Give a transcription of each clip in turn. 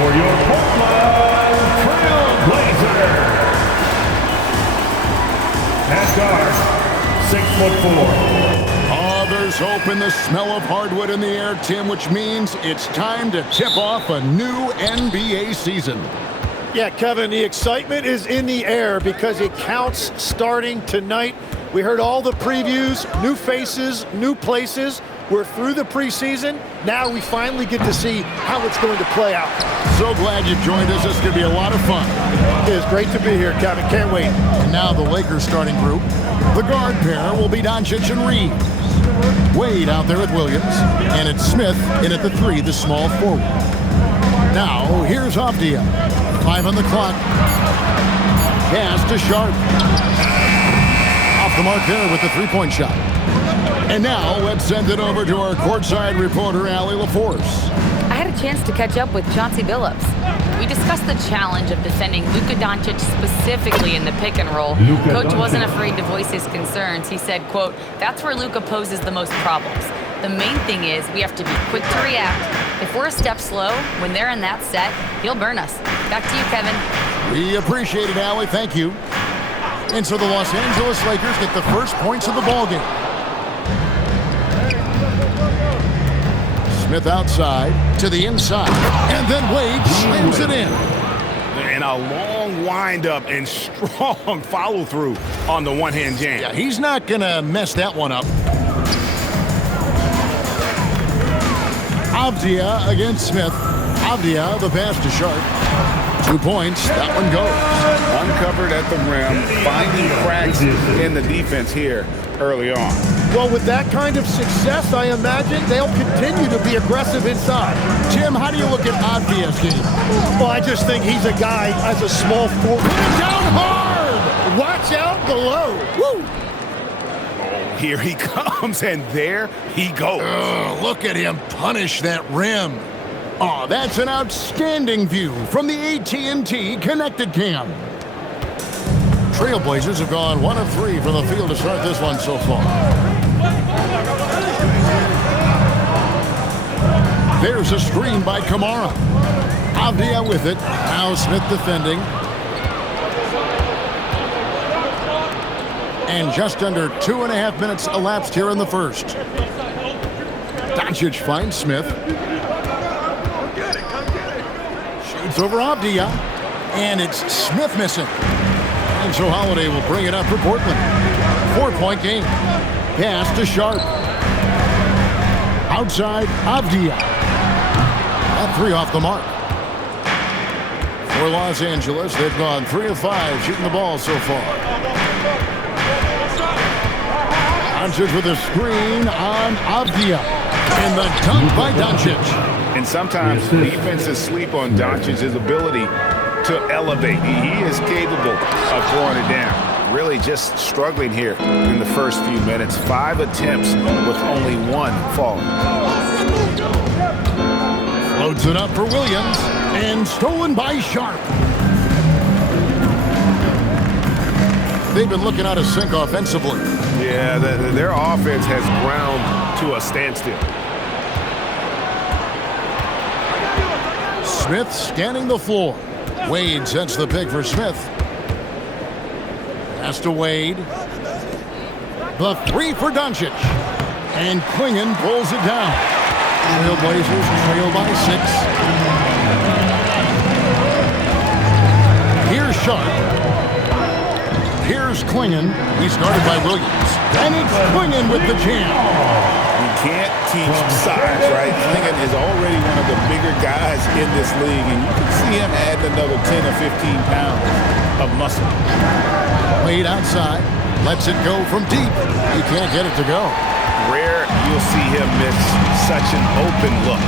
for your Portland Trailblazers. At guard, 6'4". Oh, there's hope in the smell of hardwood in the air, Tim, which means it's time to tip off a new NBA season. Yeah, Kevin, the excitement is in the air because it counts starting tonight. We heard all the previews, new faces, new places. We're through the preseason. Now we finally get to see how it's going to play out. So glad you joined us. This is going to be a lot of fun. It is great to be here, Kevin. Can't wait. And now the Lakers starting group. The guard pair will be Doncic and Reeves. Wade out there with Williams. And it's Smith in at the 3, the small forward. Now, here's Avdia. 5 on the clock. Pass to Sharp. Off the mark there with the three-point shot. And now, let's send it over to our courtside reporter, Allie LaForce. I had a chance to catch up with Chauncey Billups. We discussed the challenge of defending Luka Doncic specifically in the pick and roll. Coach wasn't afraid to voice his concerns. He said, quote, "That's where Luka poses the most problems. The main thing is we have to be quick to react. If we're a step slow, when they're in that set, he'll burn us." Back to you, Kevin. We appreciate it, Allie. Thank you. And so the Los Angeles Lakers get the first points of the ballgame. Smith outside to the inside, and then Wade slams it in. And a long windup and strong follow-through on the one-hand jam. Yeah, he's not going to mess that one up. Avdia against Smith. Avdia, the pass to Sharp. 2 points. That one goes. Uncovered at the rim, finding cracks in the defense here early on. Well, with that kind of success, I imagine they'll continue to be aggressive inside. Tim, how do you look at Avdia's game? Well, I just think he's a guy as a small forward. Put it down hard! Watch out below. Woo! Here he comes, and there he goes. Look at him punish that rim. Oh, that's an outstanding view from the AT&T Connected Cam. Trailblazers have gone 1 of 3 from the field to start this one so far. There's a screen by Kamara. Avdia with it. Now Smith defending. And just under 2.5 minutes elapsed here in the first. Doncic finds Smith. Shoots over Avdia. And it's Smith missing. And so Holiday will bring it up for Portland. 4-point game. Pass to Sharp. Outside, Avdia. That 3 off the mark. For Los Angeles, they've gone 3 of 5 shooting the ball so far. Doncic with a screen on Avdia. And the dunk by Doncic. And sometimes defenses sleep on Doncic's ability to elevate. He is capable of throwing it down. Really just struggling here in the first few minutes. 5 attempts with only 1 falling. Floats it up for Williams. And stolen by Sharp. They've been looking out of sync offensively. Yeah, their offense has ground to a standstill. Smith scanning the floor. Wade sets the pick for Smith. Pass to Wade. The 3 for Doncic. And Klingon pulls it down. Trailblazers trail by 6. Here's Sharp. Here's Klingon. He's guarded by Williams. And it's Klingon with the jam. You can't teach size, right? Klingon is already one of the bigger guys in this league, and you can see him add another 10 or 15 pounds of muscle. Wade outside. Lets it go from deep. You can't get it to go. Rare you'll see him miss such an open look.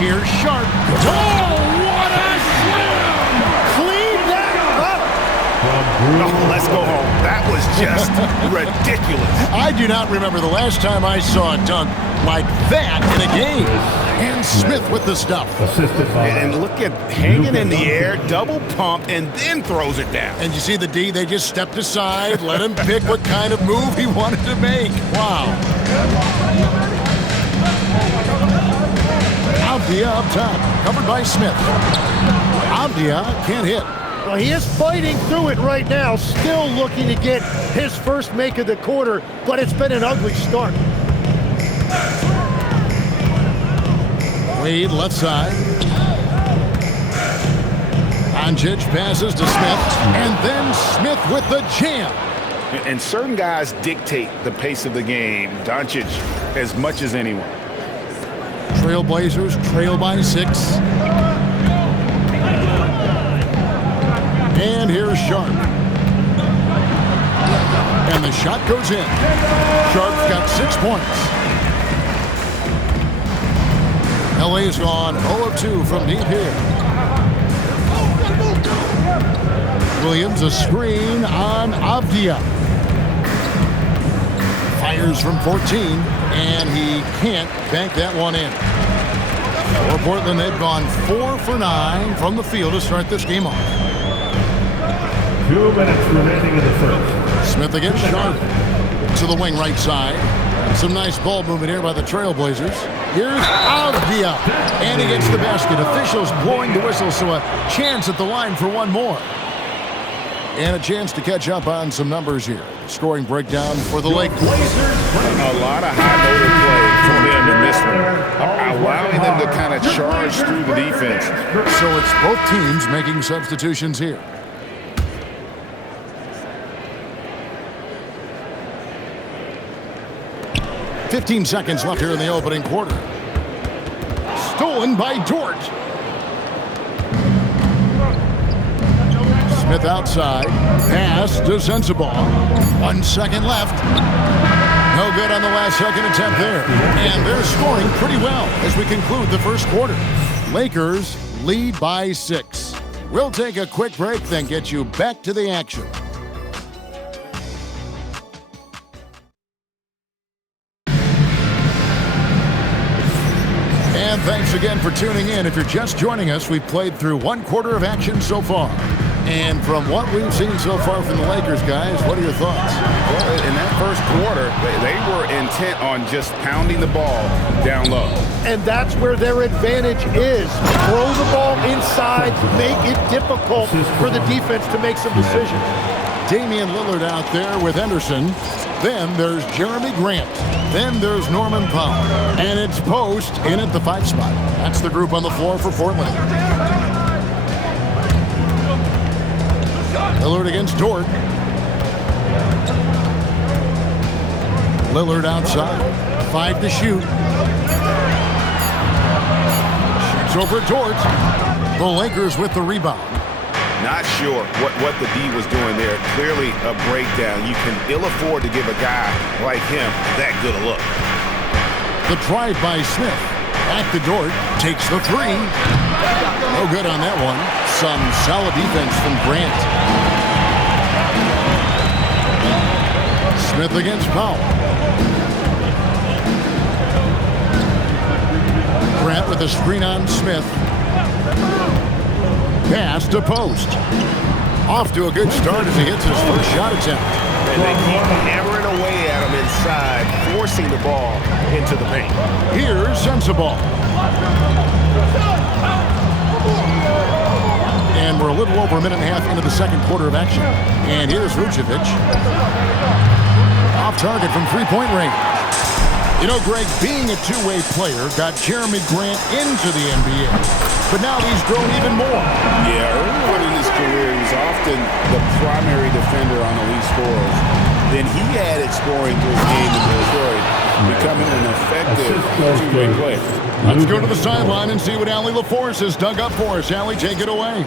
Here's Sharp. Oh, what a slam! Clean that up. Oh, let's go home. That was just ridiculous. I do not remember the last time I saw a dunk like that in a game. And Smith with the stuff. And look at hanging in the air, double pump, and then throws it down. And you see the D, they just stepped aside, let him pick what kind of move he wanted to make. Wow. Avdia up top, covered by Smith. Avdia can't hit. Well, he is fighting through it right now, still looking to get his first make of the quarter, but it's been an ugly start. Wade left side. Doncic passes to Smith, and then Smith with the jam. And certain guys dictate the pace of the game. Doncic as much as anyone. Trailblazers trail by 6. And here's Sharp. And the shot goes in. Sharp's got 6 points. LA's gone 0 of 2 from deep here. Williams a screen on Avdia. Fires from 14, and he can't bank that one in. For Portland, they've gone 4 for 9 from the field to start this game off. 2 minutes remaining in the first. Smith against Sharp to the wing right side. Some nice ball movement here by the Trailblazers. Here's Avdia, and he gets the basket. Officials blowing the whistle, so a chance at the line for one more. And a chance to catch up on some numbers here. Scoring breakdown for the Lakers. A lot of high-motor play from them in this one, allowing them to kind of charge through the defense. So it's both teams making substitutions here. "15 seconds left here in the opening quarter. Stolen by Dort. Smith outside. Pass to Sensabaugh. 1 second left. No good on the last second attempt there. And they're scoring pretty well as we conclude the first quarter. Lakers lead by 6. We'll take a quick break, then get you back to the action. And thanks again for tuning in. If you're just joining us, we've played through 1 quarter of action so far. And from what we've seen so far from the Lakers, guys, what are your thoughts? Well, in that first quarter, they were intent on just pounding the ball down low. And that's where their advantage is. Throw the ball inside, make it difficult for the defense to make some decisions. Damian Lillard out there with Henderson. Then there's Jeremy Grant. Then there's Norman Powell. And it's Post in at the 5 spot. That's the group on the floor for Portland. Lillard against Dort. Lillard outside. 5 to shoot. Shoots over Dort. The Lakers with the rebound. Not sure what the D was doing there. Clearly a breakdown. You can ill afford to give a guy like him that good a look. The drive by Smith. Back to Dort. Takes the 3. No good on that one. Some solid defense from Grant. Smith against Powell. Grant with a screen on Smith. Pass to Post. Off to a good start as he hits his first shot attempt. And they keep hammering away at him inside, forcing the ball into the paint. Here's Sensabaugh. And we're a little over a minute and a half into the second quarter of action. And here's Vucevic. Off target from three-point range. You know, Greg, being a two-way player got Jeremy Grant into the NBA. But now he's grown even more. Yeah, early on in his career, he was often the primary defender on elite scorers. Then he added scoring to his game in Detroit, becoming an effective two-way player. Let's go to the sideline and see what Allie LaForce has dug up for us. Allie, take it away.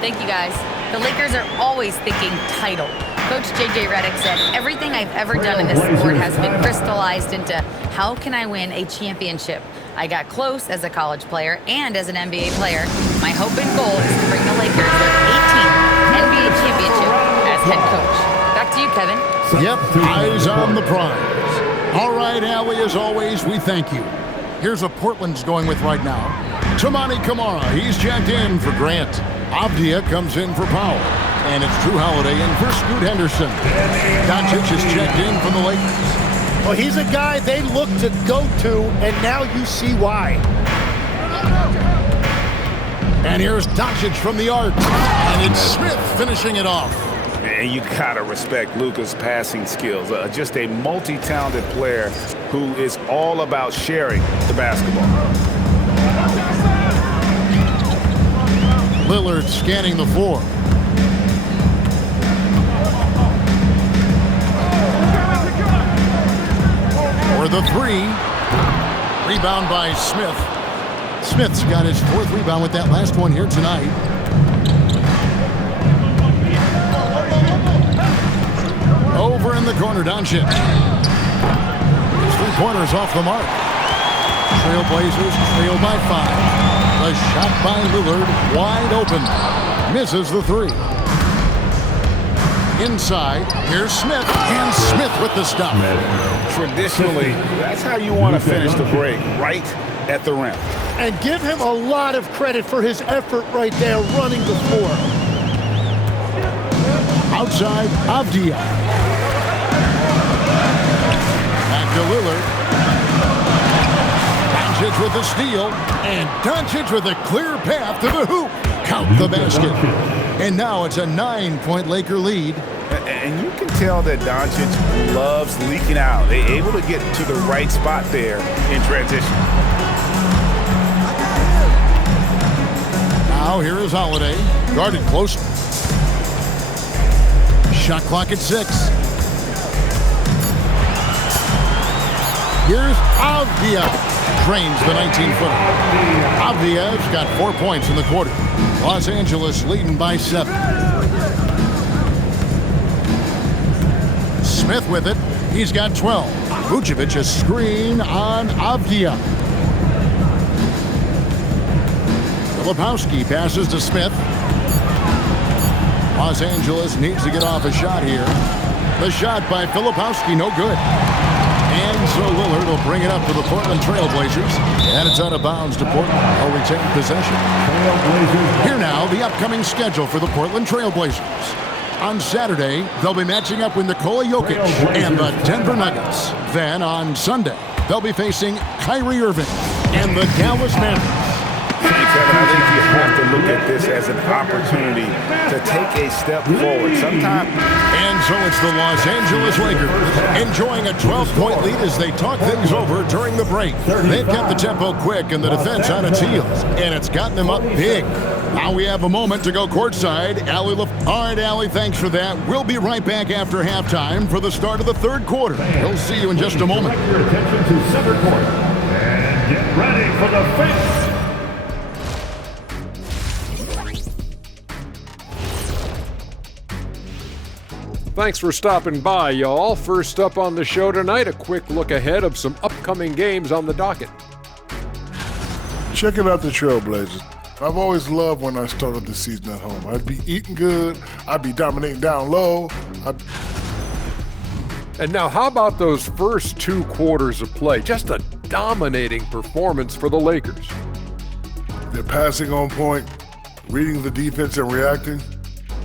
Thank you, guys. The Lakers are always thinking title. Coach J.J. Redick said, everything I've ever done in this sport has been crystallized into how can I win a championship. I got close as a college player and as an NBA player. My hope and goal is to bring the Lakers their 18th NBA championship as head coach. Back to you, Kevin. Yep, eyes on the prize. All right, Allie, as always, we thank you. Here's what Portland's going with right now. Toumani Camara, he's checked in for Grant. Avdia comes in for Powell. And it's Drew Holiday in for Scoot Henderson. Doncic is checked in from the Lakers. Well, he's a guy they look to go to, and now you see why. And here's Doncic from the arc. And it's Smith finishing it off. And you gotta respect Luka's passing skills. Just a multi-talented player who is all about sharing the basketball. Lillard scanning the floor. For the three. Rebound by Smith. Smith's got his 4th rebound with that last one here tonight. Over in the corner, Doncic. His 3-pointers off the mark. Trailblazers trail by 5. A shot by Lillard, wide open. Misses the 3. Inside, here's Smith, and Smith with the stop. Traditionally, that's how you want to finish the break, right at the rim. And give him a lot of credit for his effort right there running the floor. Outside, Avdia. Back to Lillard. Doncic with the steal, and Doncic with a clear path to the hoop. Count the basket. And now it's a 9-point Laker lead. And you can tell that Doncic loves leaking out. They're able to get to the right spot there in transition. Now here is Holiday, guarded close. Shot clock at 6. Here's Avdia. Drains the 19-footer. Avdia's got 4 points in the quarter. Los Angeles leading by 7. Smith with it. He's got 12. Vucevic a screen on Avdia. Filipowski passes to Smith. Los Angeles needs to get off a shot here. The shot by Filipowski, no good. And so Lillard will bring it up for the Portland Trailblazers. And it's out of bounds to Portland. They'll retain possession. Here now, the upcoming schedule for the Portland Trailblazers. On Saturday, they'll be matching up with Nikola Jokic and the Denver Nuggets. Then on Sunday, they'll be facing Kyrie Irving and the Dallas Mavericks. Kevin, I think you have to look at this as an opportunity to take a step forward. Sometime. And so it's the Los Angeles Lakers enjoying a 12-point lead as they talk things over during the break. They've kept the tempo quick and the defense on its heels, and it's gotten them up big. Now we have a moment to go courtside. All right, Allie, thanks for that. We'll be right back after halftime for the start of the 3rd quarter. We'll see you in just a moment. Direct your attention to center court and get ready for the fifth. Thanks for stopping by, y'all. First up on the show tonight, a quick look ahead of some upcoming games on the docket. Checking out the Trailblazers. I've always loved when I started the season at home. I'd be eating good, I'd be dominating down low. And now how about those first 2 quarters of play? Just a dominating performance for the Lakers. They're passing on point, reading the defense and reacting.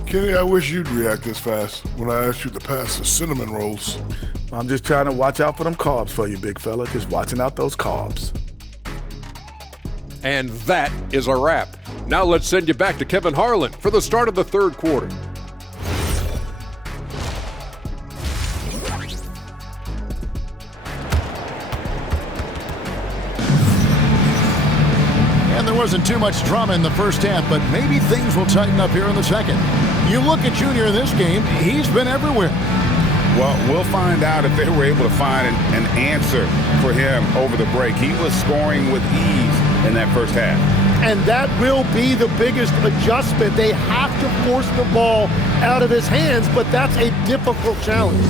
Kenny, I wish you'd react this fast when I asked you to pass the cinnamon rolls. I'm just trying to watch out for them carbs for you, big fella. Just watching out those carbs. And that is a wrap. Now let's send you back to Kevin Harlan for the start of the 3rd quarter. And there wasn't too much drama in the first half, but maybe things will tighten up here in the second. You look at Junior in this game, he's been everywhere. Well, we'll find out if they were able to find an answer for him over the break. He was scoring with ease in that first half. And that will be the biggest adjustment. They have to force the ball out of his hands, but that's a difficult challenge.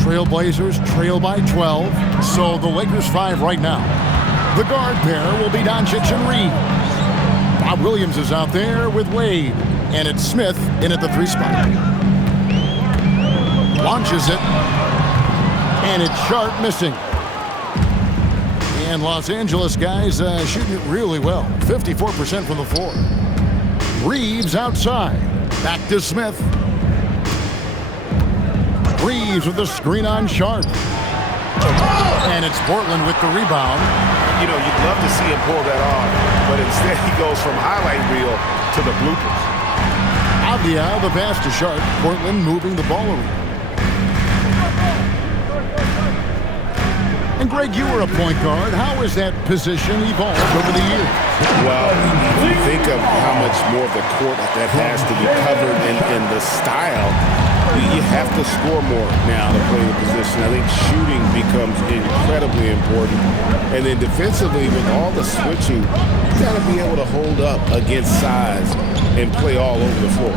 Trailblazers trail by 12, so the Lakers 5 right now. The guard pair will be Doncic and Reed. Bob Williams is out there with Wade, and it's Smith in at the 3 spot. Launches it, and it's Sharp missing. And Los Angeles guys shooting it really well, 54% from the floor. Reeves outside, back to Smith. Reeves with the screen on Sharp. And it's Portland with the rebound. you know, you'd love to see him pull that off, but instead he goes from highlight reel to the bloopers. Avdia, the pass to Sharp. Portland moving the ball around. And Greg, you were a point guard. How has that position evolved over the years? Well, if you think of how much more of the court that has to be covered in the style, you have to score more now to play the position. I think shooting becomes incredibly important. And then defensively, with all the switching, you got to be able to hold up against size and play all over the floor.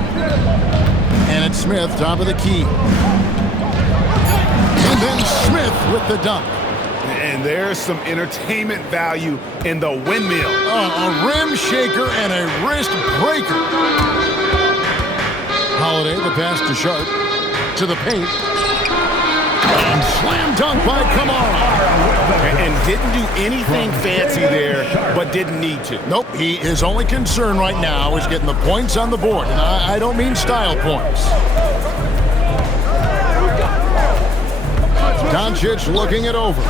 And it's Smith, top of the key. And then Smith with the dunk. And there's some entertainment value in the windmill. A rim shaker and a wrist breaker. Holiday, the pass to Sharp. To the paint. And slam dunk by Kamara. And didn't do anything fancy there, but didn't need to. Nope, his only concern right now is getting the points on the board. And I don't mean style points. Doncic looking it over.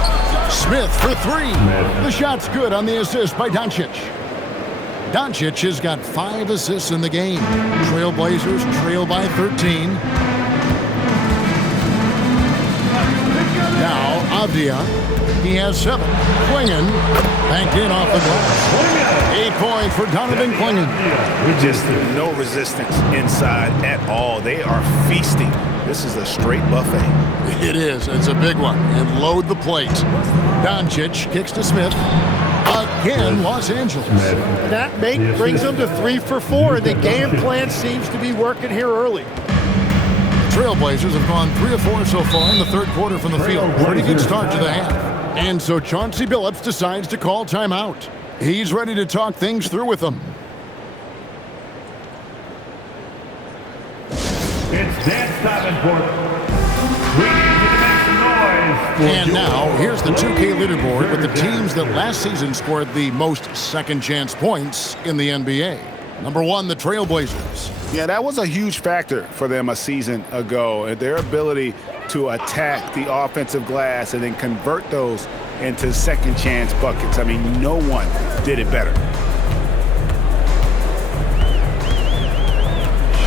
Smith for three. The shot's good on the assist by Doncic. Doncic has got 5 assists in the game. Trailblazers trail by 13. Now, Avdia. He has 7. Clingan banked in off the glass. 8 points for Donovan Clingan. Just no resistance inside at all. They are feasting. This is a straight buffet. It is. It's a big one. And load the plate. Doncic kicks to Smith. Again, Los Angeles. That brings them to 3 for 4, and the game plan seems to be working here early. Trailblazers have gone 3 of 4 so far in the third quarter from the field. Pretty good start to the half. And so Chauncey Billups decides to call timeout. He's ready to talk things through with them. It's dance time in Portland. We need you to make some noise. And now, here's the 2K leaderboard with the teams that last season scored the most second-chance points in the NBA. Number 1, the Trailblazers. Yeah, that was a huge factor for them a season ago. Their ability to attack the offensive glass and then convert those into second-chance buckets. I mean, no one did it better.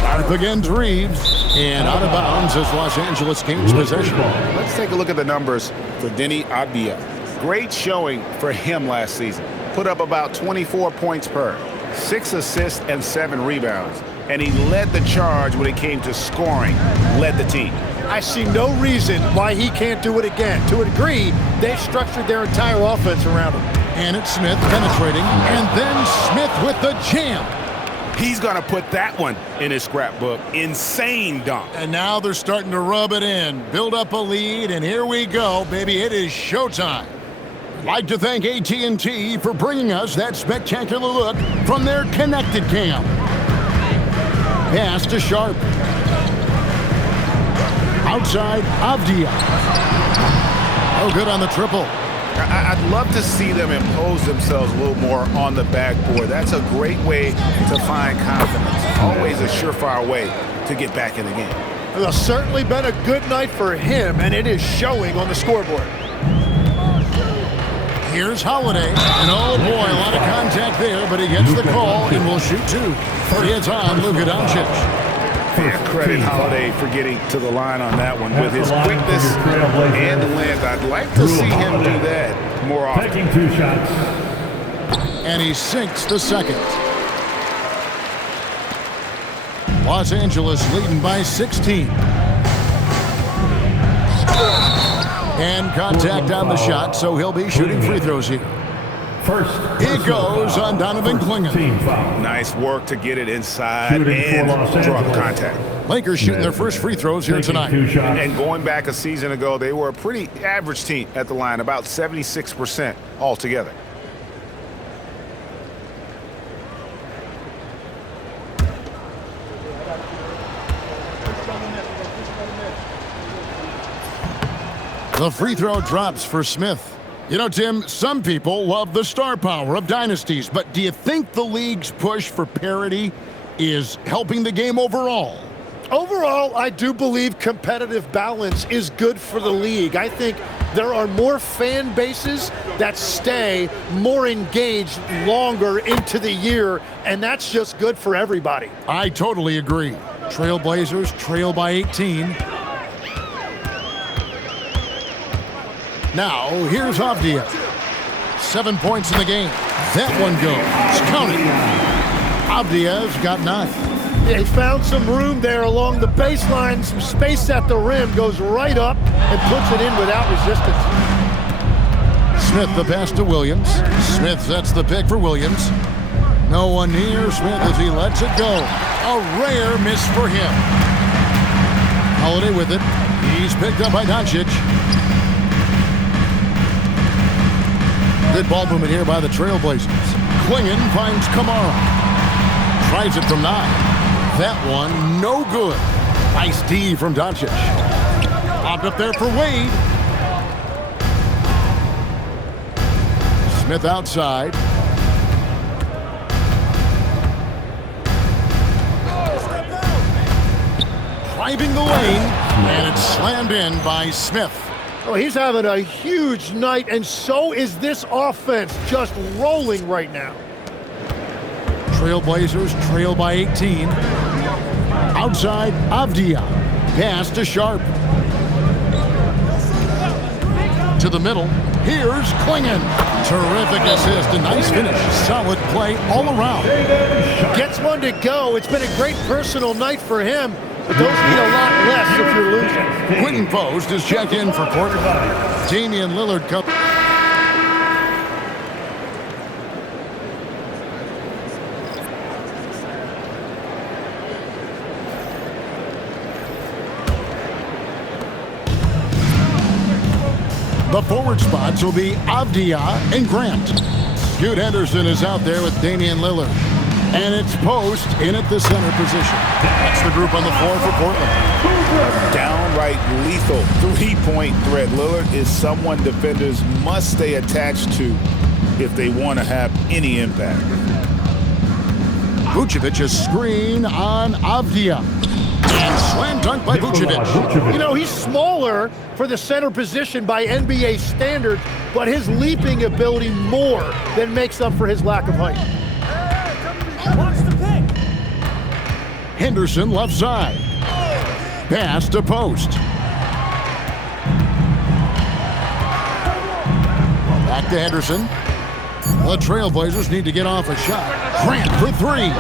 Sharp against Reeves. And out of bounds as Los Angeles gains possession. Let's take a look at the numbers for Denny Avdia. Great showing for him last season. Put up about 24 points per, 6 assists and 7 rebounds. And he led the charge when it came to scoring, led the team. I see no reason why he can't do it again. To a degree, they've structured their entire offense around him. And it's Smith penetrating. And then Smith with the jam. He's going to put that one in his scrapbook. Insane dunk. And now they're starting to rub it in, build up a lead, and here we go, baby. It is showtime. I'd like to thank AT&T for bringing us that spectacular look from their connected cam. Pass to Sharp. Outside, Avdia. Oh, good on the triple. I'd love to see them impose themselves a little more on the backboard. That's a great way to find confidence. Always a surefire way to get back in the game. It's certainly been a good night for him, and it is showing on the scoreboard. Here's Holiday. And oh boy, a lot of contact there, but he gets the call and will shoot 2. It's on Luka Doncic. Yeah, credit Holiday for getting to the line on that one with his quickness and length. I'd like to see him do that more often. Taking 2 shots. And he sinks the second. Los Angeles leading by 16. And contact on the shot, so he'll be shooting free throws here. First It goes on Donovan Clingan. Team foul. Nice work to get it inside Shooting and for Los draw the Angeles. contact. Lakers shooting their first free throws here Taking tonight. 2 shots. And going back a season ago, they were a pretty average team at the line, about 76% altogether. The free throw drops for Smith. You know, Tim, some people love the star power of dynasties, but do you think the league's push for parity is helping the game overall? Overall, I do believe competitive balance is good for the league. I think there are more fan bases that stay more engaged longer into the year, and that's just good for everybody. I totally agree. Trailblazers trail by 18. Now, here's Avdia. 7 points in the game. That one goes. Count it. Avdia's got 9. They found some room there along the baseline, some space at the rim, goes right up and puts it in without resistance. Smith the pass to Williams. Smith sets the pick for Williams. No one near Smith as he lets it go. A rare miss for him. Holiday with it. He's picked up by Doncic. Good ball movement here by the Trailblazers. Klingon finds Kamara. Tries it from 9. That one, no good. Nice D from Doncic. Popped up there for Wade. Smith outside. Driving the lane, and it's slammed in by Smith. Oh, he's having a huge night, and so is this offense, just rolling right now. Trailblazers trail by 18. Outside, Avdia. Pass to Sharp. To the middle. Here's Klingon. Terrific assist. A nice finish. Solid play all around. Gets one to go. It's been a great personal night for him, but those mean a lot less if you're losing. Quentin Post is checked in for Portland. Damian Lillard comes. The forward spots will be Avdia and Grant. Scoot Henderson is out there with Damian Lillard. And it's Post in at the center position. That's the group on the floor for Portland. Downright lethal three-point threat. Lillard is someone defenders must stay attached to if they want to have any impact. Vucevic a screen on Avdia. And slam dunk by Vucevic. You know, he's smaller for the center position by NBA standards, but his leaping ability more than makes up for his lack of height. Henderson left side. Pass to Post. Back to Henderson. The Trailblazers need to get off a shot. Grant for 3.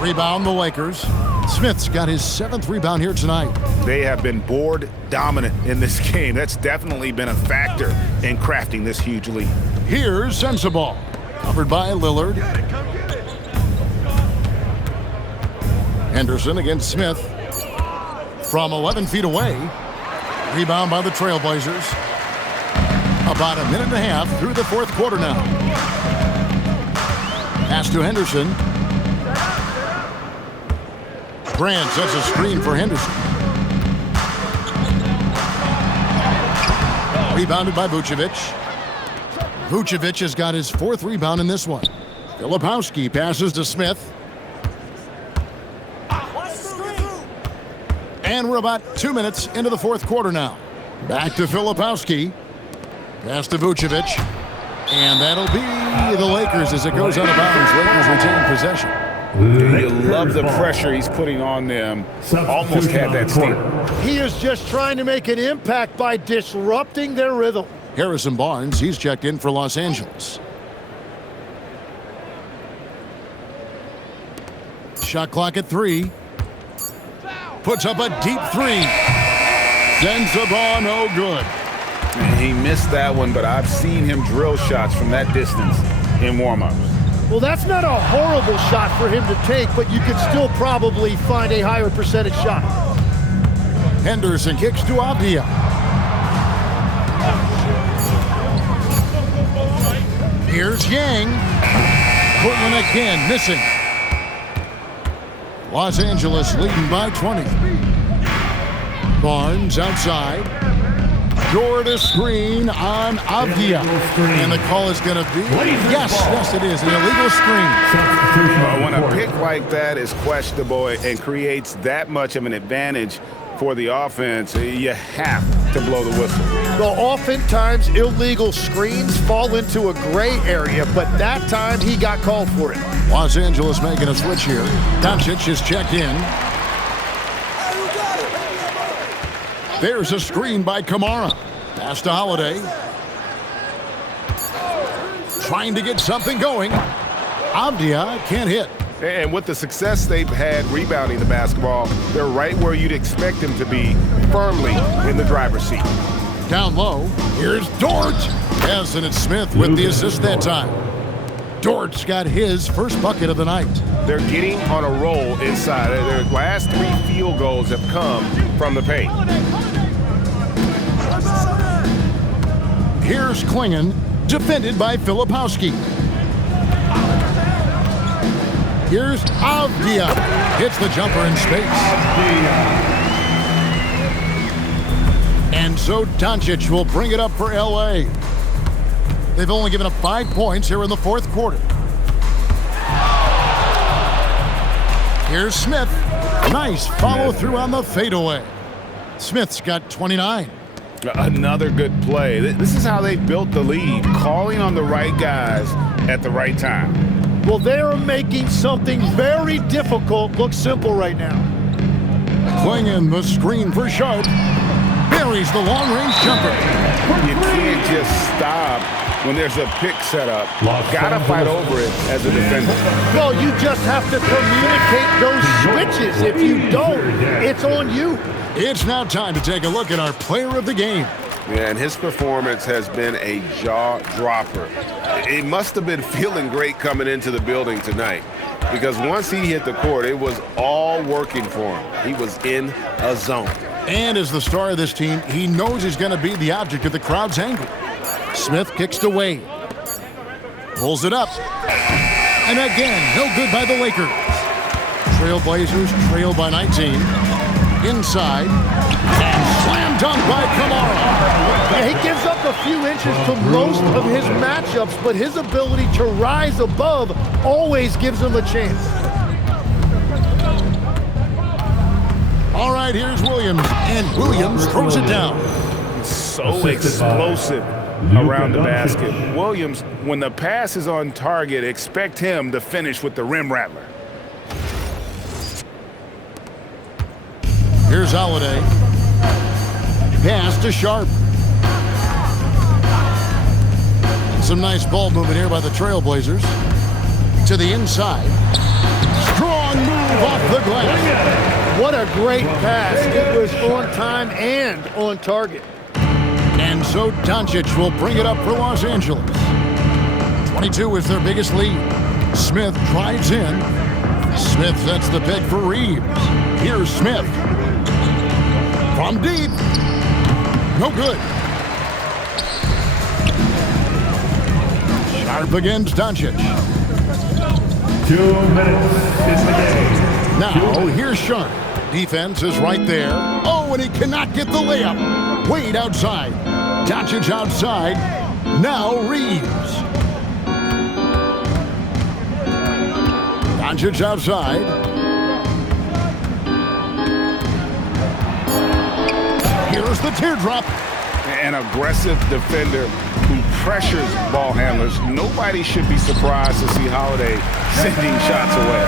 Rebound the Lakers. Smith's got his 7th rebound here tonight. They have been board dominant in this game. That's definitely been a factor in crafting this huge lead. Here's Sensabaugh. Covered by Lillard. Henderson against Smith. From 11 feet away. Rebound by the Trailblazers. About a minute and a half through the 4th quarter now. Pass to Henderson. Grant sets a screen for Henderson. Rebounded by Vucevic. Vucevic has got his 4th rebound in this one. Filipowski passes to Smith. And we're about 2 minutes into the 4th quarter now. Back to Filipowski. Pass to Vucevic. And that'll be the Lakers as it goes out of bounds. Lakers retain possession. You love the pressure he's putting on them. Almost had that steal. He is just trying to make an impact by disrupting their rhythm. Harrison Barnes, he's checked in for Los Angeles. Shot clock at 3. Puts up a deep 3. Sends the ball no good. And he missed that one, but I've seen him drill shots from that distance in warm-ups. Well, that's not a horrible shot for him to take, but you could still probably find a higher percentage shot. Henderson kicks to Avdia. Here's Yang. Portland again missing. Los Angeles leading by 20. Barnes outside. Short a screen on Avdia. And the call is going to be, yes, it is, an illegal screen. When a pick like that is questionable and creates that much of an advantage for the offense, you have to blow the whistle. Well, oftentimes illegal screens fall into a gray area, but that time he got called for it. Los Angeles making a switch here. Doncic is checked in. There's a screen by Kamara. Pass to Holiday. Trying to get something going. Avdia can't hit. And with the success they've had rebounding the basketball, they're right where you'd expect them to be, firmly in the driver's seat. Down low, here's Dort. Yes, and it's Smith with the assist that time. Dort's got his first bucket of the night. They're getting on a roll inside. Their last 3 field goals have come from the paint. Here's Klingon, defended by Filipowski. Here's Avdia. Hits the jumper in space. And so Doncic will bring it up for L.A. They've only given up 5 points here in the fourth quarter. Here's Smith. Nice follow through on the fadeaway. Smith's got 29. Another good play. This is how they built the lead, calling on the right guys at the right time. Well, they are making something very difficult look simple right now. Klingon the screen for Sharp. Buries the long-range jumper. You can't just stop when there's a pick set up. Gotta fight over it as a defender. Well, you just have to communicate those switches. If you don't, it's on you. It's now time to take a look at our player of the game. Yeah, and his performance has been a jaw-dropper. It must have been feeling great coming into the building tonight, because once he hit the court, it was all working for him. He was in a zone. And as the star of this team, he knows he's going to be the object of the crowd's anger. Smith kicks to Wade. Pulls it up. And again, no good by the Lakers. Trailblazers trail by 19. Inside. And slam dunk by Kamara. Yeah, he gives up a few inches to most of his matchups, but his ability to rise above always gives him a chance. All right, here's Williams. And Williams throws it down. So explosive around the basket. Williams, when the pass is on target, expect him to finish with the rim rattler. Here's Holiday. Pass to Sharp. Some nice ball movement here by the Trailblazers. To the inside. Strong move off the glass. What a great pass. It was on time and on target. And so Doncic will bring it up for Los Angeles. 22 is their biggest lead. Smith drives in. Smith sets the pick for Reeves. Here's Smith. From deep. No good. Sharp against Doncic. 2 minutes in the game. Now, here's Sharp. Defense is right there. Oh, and he cannot get the layup. Wade outside. Doncic outside. Now Reeves. Doncic outside. Here's the teardrop. An aggressive defender who pressures ball handlers. Nobody should be surprised to see Holiday sending shots away.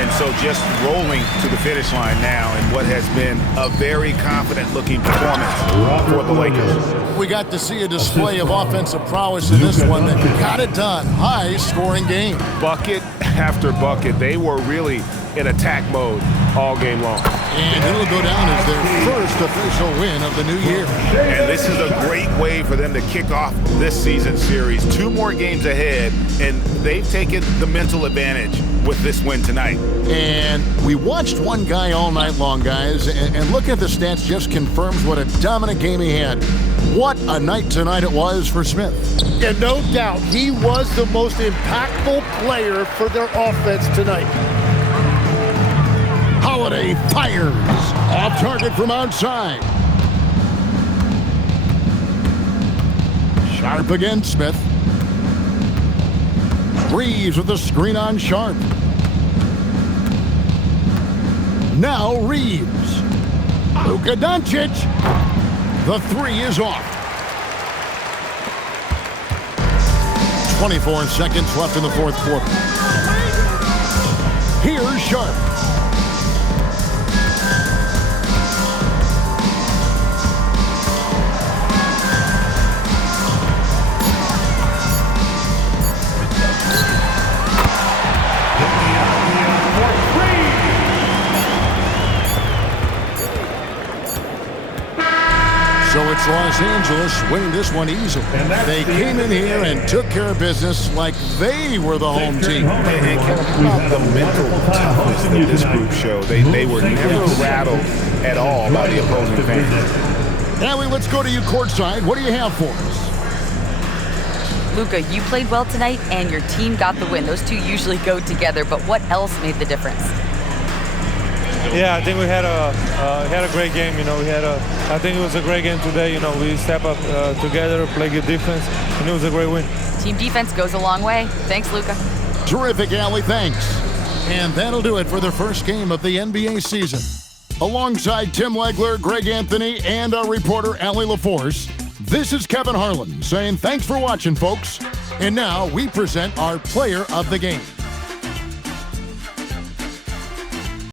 And so just rolling to the finish line now in what has been a very confident-looking performance for the Lakers. We got to see a display of offensive prowess in this one that got it done. High-scoring game. Bucket after bucket. They were really in attack mode all game long. And it'll go down as their first official win of the new year. And this is a great way for them to kick off this season series. 2 more games ahead, and they've taken the mental advantage with this win tonight. And we watched one guy all night long, guys, and looking at the stats just confirms what a dominant game he had. What a night tonight it was for Smith. And no doubt, he was the most impactful player for their offense tonight. Holiday fires. Off target from outside. Sharp against Smith. Reeves with the screen on Sharp. Now Reeves. Luka Doncic. The three is off. 24 seconds left in the fourth quarter. Here's Sharp. So it's Los Angeles winning this one easily. They came in here and took care of business like they were the home team. And about the mental toughness that this group showed. They were never rattled at all by the opposing fans. Allie, let's go to you courtside. What do you have for us? Luka, you played well tonight, and your team got the win. Those two usually go together, but what else made the difference? Yeah, I think we had a great game. I think it was a great game today. We step up together, play good defense, and it was a great win. Team defense goes a long way. Thanks, Luka. Terrific, Allie. Thanks. And that'll do it for the first game of the NBA season. Alongside Tim Legler, Greg Anthony, and our reporter, Allie LaForce, this is Kevin Harlan saying thanks for watching, folks. And now we present our player of the game.